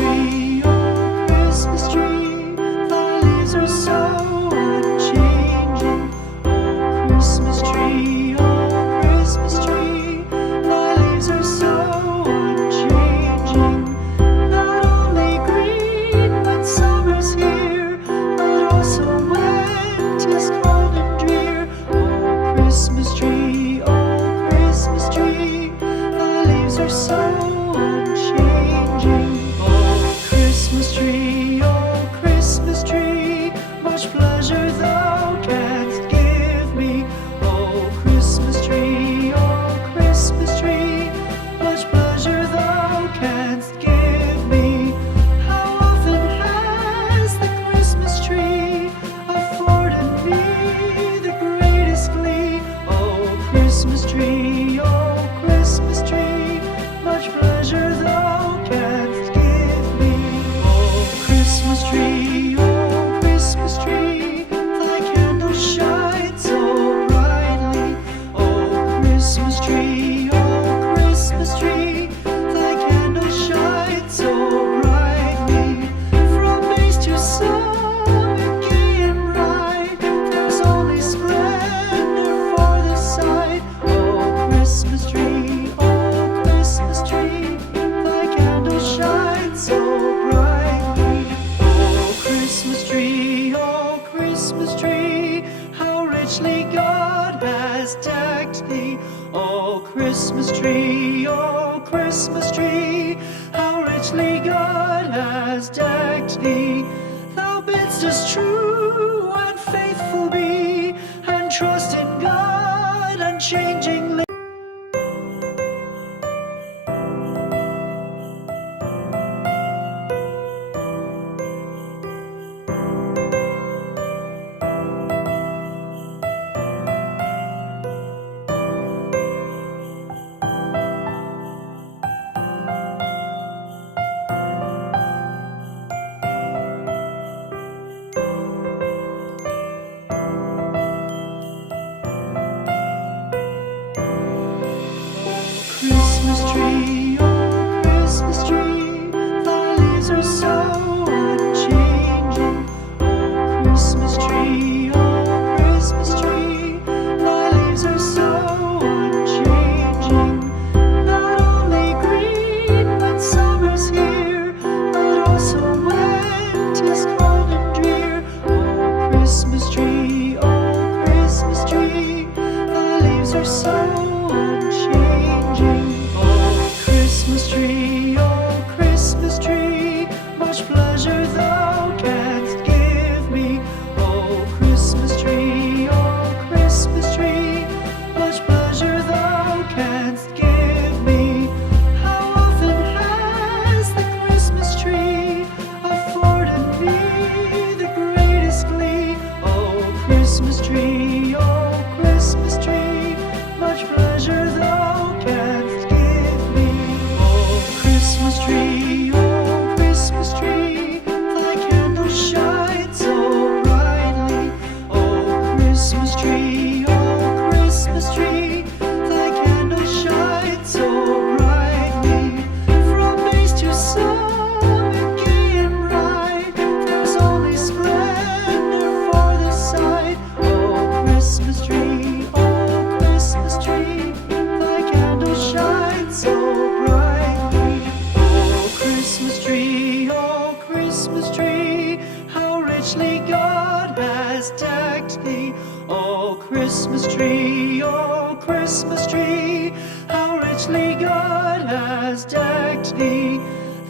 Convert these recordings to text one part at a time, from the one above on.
tree, oh Christmas tree, thy leaves are so unchanging. Oh Christmas tree, thy leaves are so unchanging. Not only green when summer's here, but also when 'tis cold and drear. Oh Christmas tree, thy leaves are so unchanging. Oh Christmas tree, much pleasure thou canst give me. Oh Christmas tree, much pleasure thou canst give me. How often has the Christmas tree afforded me the greatest glee? Oh Christmas tree, much pleasure thou canst give me. Oh Christmas tree, thy candles shine so brightly. Oh Christmas tree, thy candles shine so brightly. From base to summit, gay and bright, there's only splendor for the sight. Oh Christmas tree, thy candles shine so brightly. Oh Christmas tree, how richly God has decked thee. Oh Christmas tree, how richly God has decked thee. Thou bidst us true and faithful be, and trust in God unchangingly. Christmas tree, thy leaves are so unchanging. Oh Christmas tree, thy leaves are so unchanging. Not only green when summer's here, but also when 'tis cold and drear. Oh Christmas tree, thy leaves are so unchanging. Oh Christmas tree, much pleasure thou canst give me. Oh Christmas tree, much pleasure thou canst give me. How often has the Christmas tree afforded me the greatest glee? Oh Christmas tree, much pleasure thou canst give me. Oh Christmas tree, thy candles shine so brightly. Oh Christmas tree, thy candles shine so brightly. From base to summit, gay and bright, there's only splendor for the sight. Oh Christmas tree, thy candles shine so brightly. Oh Christmas tree, how richly God has decked thee. Oh Christmas tree, how richly God has decked thee.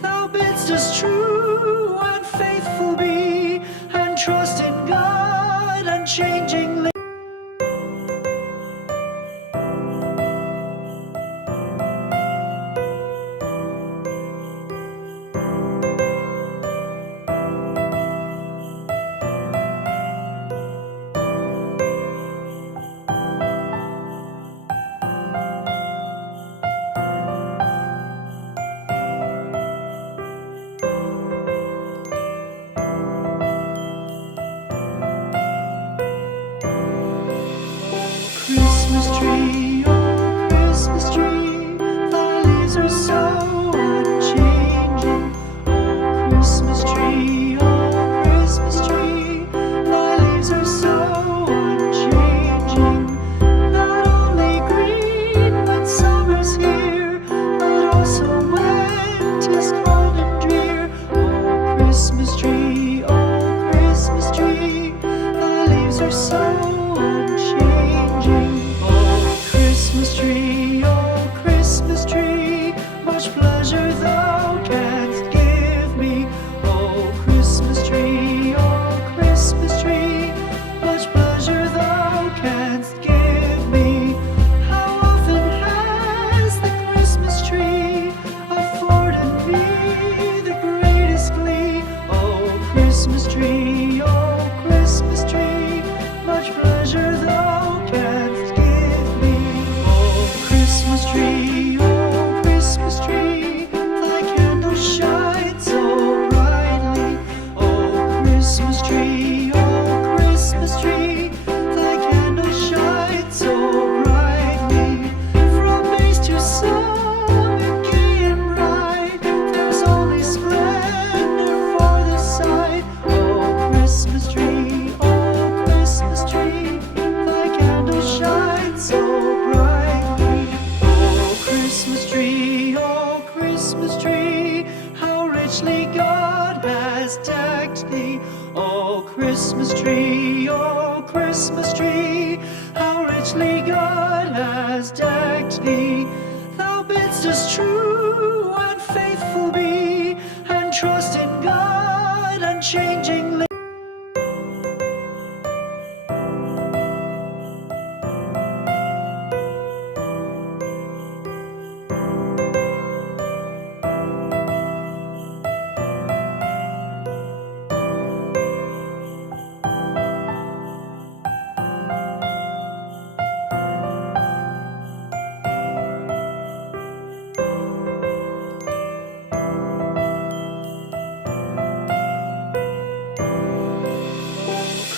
Thou bidst us true and faithful be, and trust in God unchangingly. Christmas tree, how richly God has decked thee. Oh Christmas tree, how richly God has decked thee. Thou bidst us true and faithful be, and trust in God unchangingly.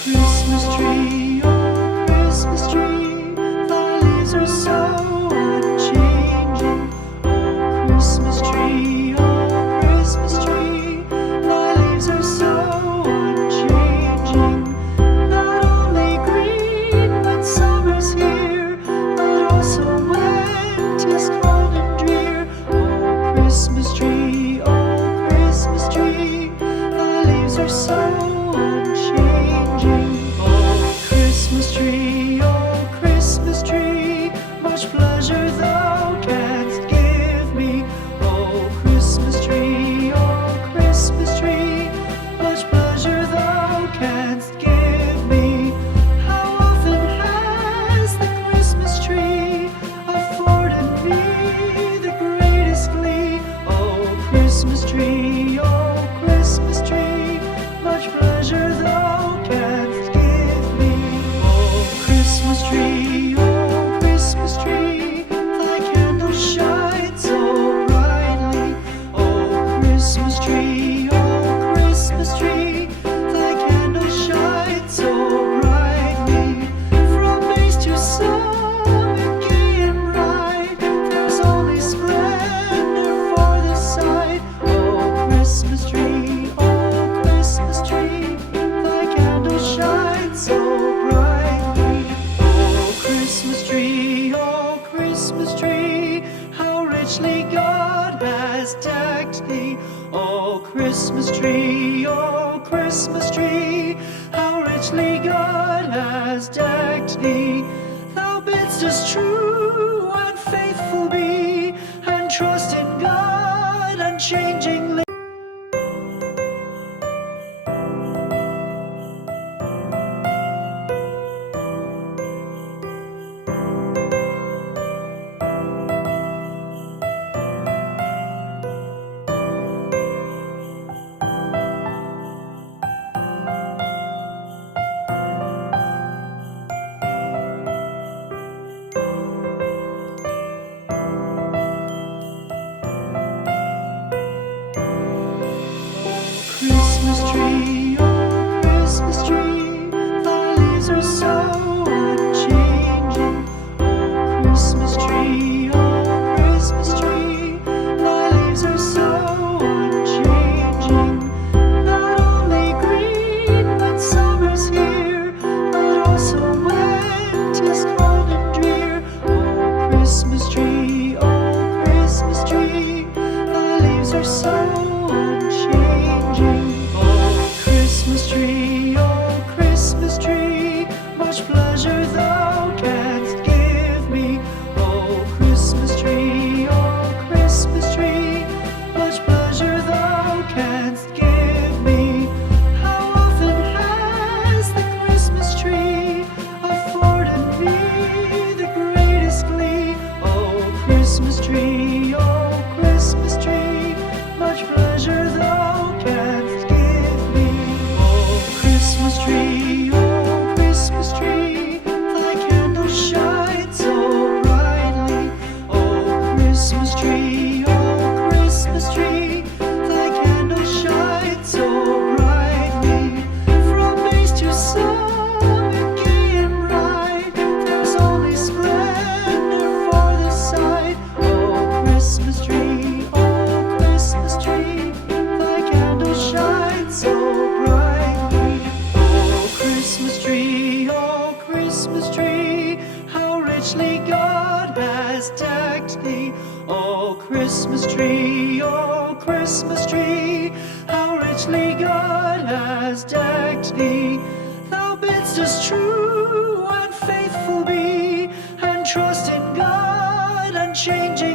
Christmas tree, oh Christmas tree, thy leaves are so unchanging. Oh Christmas tree, thy leaves are so unchanging. Not only green when summer's here, but also when 'tis cold and drear. Oh Christmas tree, thy leaves are so unchanging. Oh Christmas tree, much pleasure thou canst give me. Oh Christmas tree, much pleasure thou canst give me. How often has the Christmas tree afforded me the greatest glee? Oh Christmas tree, much pleasure thou canst give me. Oh Christmas tree, thy candles shine so brightly. Oh Christmas tree, thy candles shine so brightly. From base to summit, gay and bright, there's only splendor for the sight. Oh Christmas tree, thy candles shine so brightly. Oh Christmas tree, how richly God has decked thee. Oh Christmas tree, how richly God has decked thee. Thou bidst us true and faithful be, and trust in God unchangingly. Christmas tree, thy leaves are so unchanging. Oh Christmas tree, thy leaves are so unchanging. Not only green when summer's here, but also when 'tis cold and drear. Oh Christmas tree, thy leaves are so unchanging. Oh Christmas tree, much pleasure thou canst give me. Oh Christmas tree, much pleasure thou canst give me. How often has the Christmas tree afforded me the greatest glee? Oh Christmas tree, much Christmas tree. How richly God has decked thee. Thou bidst us true and faithful be, and trust in God unchanging.